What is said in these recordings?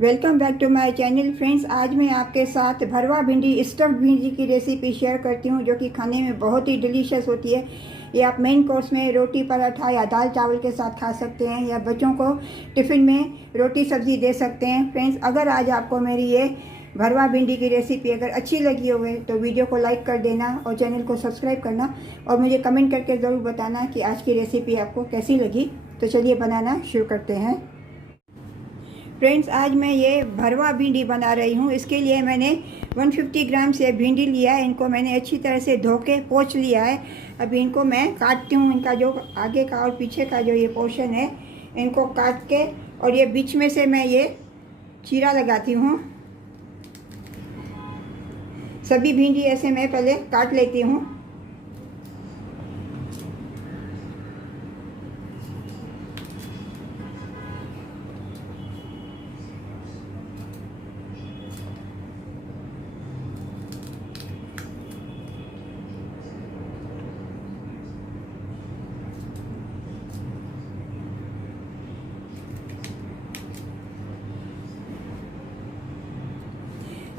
Welcome back to my channel friends. आज मैं आपके साथ भरवा भिंडी स्टफ्ड भिंडी की रेसिपी शेयर करती हूँ, जो कि खाने में बहुत ही डिलीशियस होती है। ये आप मेन कोर्स में रोटी पराठा या दाल चावल के साथ खा सकते हैं, या बच्चों को टिफ़िन में रोटी सब्ज़ी दे सकते हैं। फ्रेंड्स, अगर आज आपको मेरी ये भरवा भिंडी की रेसिपी अगर अच्छी लगी हो तो वीडियो को लाइक कर देना और चैनल को सब्सक्राइब करना, और मुझे कमेंट करके ज़रूर बताना कि आज की रेसिपी आपको कैसी लगी। तो चलिए बनाना शुरू करते हैं। फ्रेंड्स, आज मैं ये भरवा भिंडी बना रही हूँ। इसके लिए मैंने 150 ग्राम से भिंडी लिया है। इनको मैंने अच्छी तरह से धो के पोंछ लिया है। अभी इनको मैं काटती हूँ। इनका जो आगे का और पीछे का जो ये पोर्शन है, इनको काट के, और ये बीच में से मैं ये चीरा लगाती हूँ। सभी भिंडी ऐसे मैं पहले काट लेती हूँ।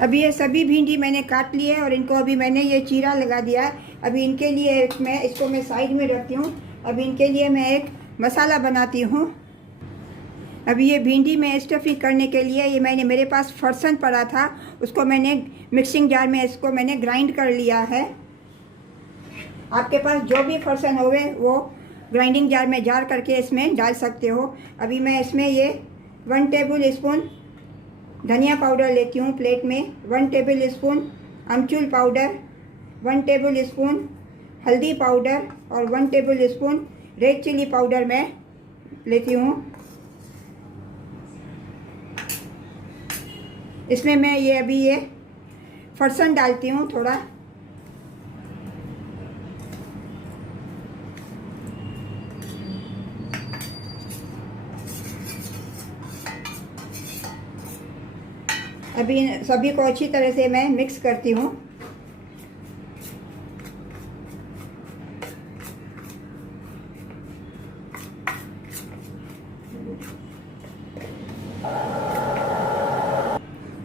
अभी ये सभी भिंडी मैंने काट ली है और इनको अभी मैंने ये चीरा लगा दिया है। अभी इनके लिए मैं इसको साइड में रखती हूँ। अभी इनके लिए मैं एक मसाला बनाती हूँ। अभी ये भिंडी में स्टफिंग करने के लिए ये मेरे पास फरसन पड़ा था, उसको मैंने मिक्सिंग जार में इसको मैंने ग्राइंड कर लिया है। आपके पास जो भी फरसन होवे वो ग्राइंडिंग जार में जार करके इसमें डाल सकते हो। अभी मैं इसमें ये 1 टेबल स्पून धनिया पाउडर लेती हूँ प्लेट में, 1 टेबल स्पून अमचूर पाउडर, 1 टेबल स्पून हल्दी पाउडर और 1 tablespoon red chilli powder मैं लेती हूँ। इसमें मैं अभी ये फरसन डालती हूँ थोड़ा। अभी सभी को अच्छी तरह से मैं मिक्स करती हूँ।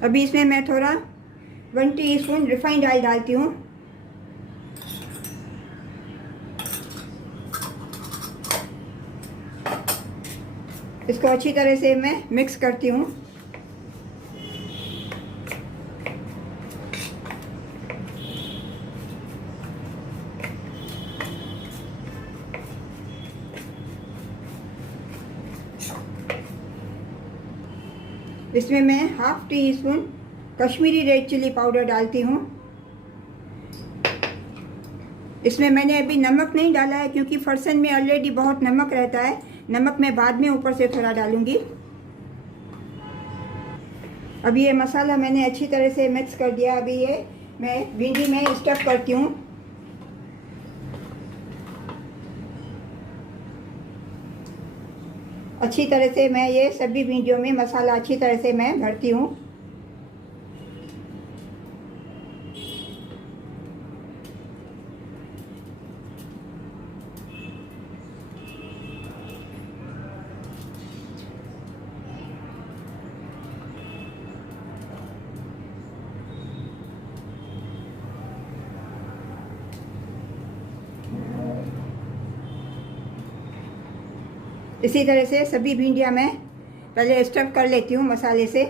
अभी इसमें मैं थोड़ा 1 टीस्पून रिफाइंड ऑयल डालती हूँ। इसको अच्छी तरह से मैं मिक्स करती हूँ। इसमें मैं 1/2 teaspoon Kashmiri red chilli powder डालती हूँ। इसमें मैंने अभी नमक नहीं डाला है, क्योंकि फरसन में ऑलरेडी बहुत नमक रहता है। नमक मैं बाद में ऊपर से थोड़ा डालूंगी। अभी ये मसाला मैंने अच्छी तरह से मिक्स कर दिया। अभी ये मैं भिंडी में स्टफ करती हूँ। अच्छी तरह से मैं ये सभी भिंडियों में मसाला अच्छी तरह से मैं भरती हूँ। इसी तरह से सभी भिंडियाँ मैं पहले स्टफ कर लेती हूँ मसाले से।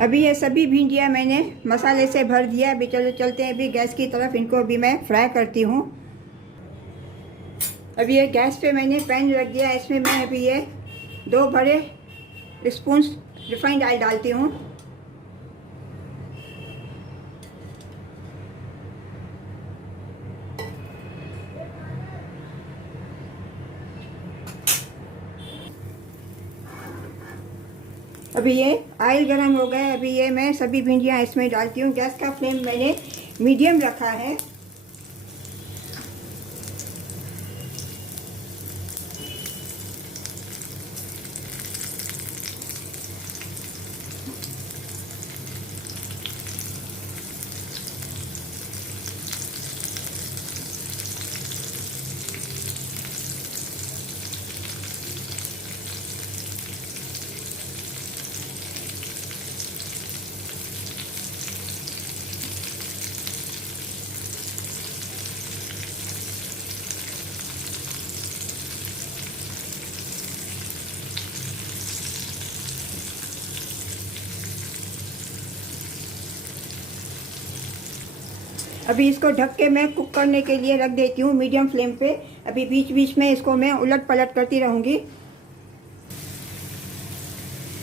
अभी ये सभी भिंडियाँ मैंने मसाले से भर दिया। अभी चलते हैं अभी गैस की तरफ। इनको अभी मैं फ्राई करती हूँ। अभी ये गैस पे मैंने पैन रख दिया। इसमें मैं अभी ये 2 बड़े स्पून रिफाइंड ऑयल डालती हूँ। अभी ये ऑयल गरम हो गया। अभी ये मैं सभी भिंडियाँ इसमें डालती हूँ। गैस का फ्लेम मैंने मीडियम रखा है। अभी इसको ढक के मैं कुक करने के लिए रख देती हूँ मीडियम फ्लेम पे। अभी बीच बीच में इसको मैं उलट पलट करती रहूँगी।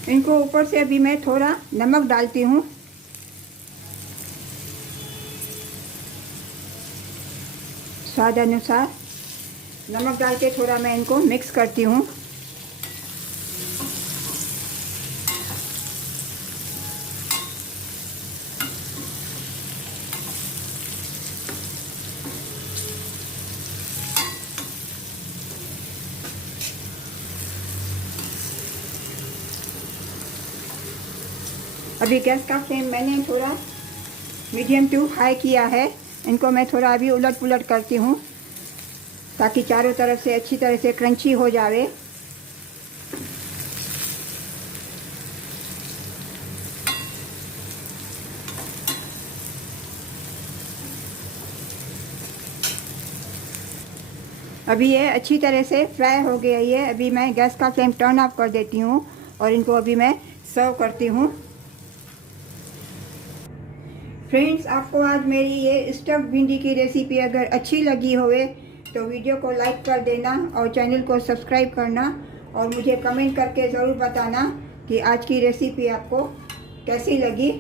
इनको ऊपर से अभी मैं थोड़ा नमक डालती हूँ। स्वाद अनुसार नमक डाल के थोड़ा मैं इनको मिक्स करती हूँ। अभी गैस का फ्लेम मैंने थोड़ा मीडियम टू हाई किया है। इनको मैं थोड़ा अभी उलट पुलट करती हूँ ताकि चारों तरफ से अच्छी तरह से क्रंची हो जावे। अभी ये अच्छी तरह से फ्राई हो गया है। अभी मैं गैस का फ्लेम टर्न ऑफ कर देती हूँ और इनको अभी मैं सर्व करती हूँ। फ्रेंड्स, आपको आज मेरी ये स्टफ्ड भिंडी की रेसिपी अगर अच्छी लगी होवे तो वीडियो को लाइक कर देना और चैनल को सब्सक्राइब करना और मुझे कमेंट करके ज़रूर बताना कि आज की रेसिपी आपको कैसी लगी।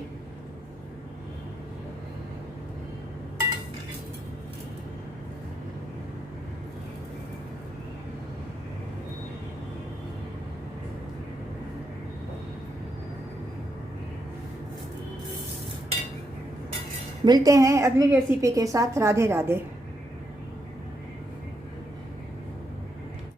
मिलते हैं अगली रेसिपी के साथ। राधे राधे।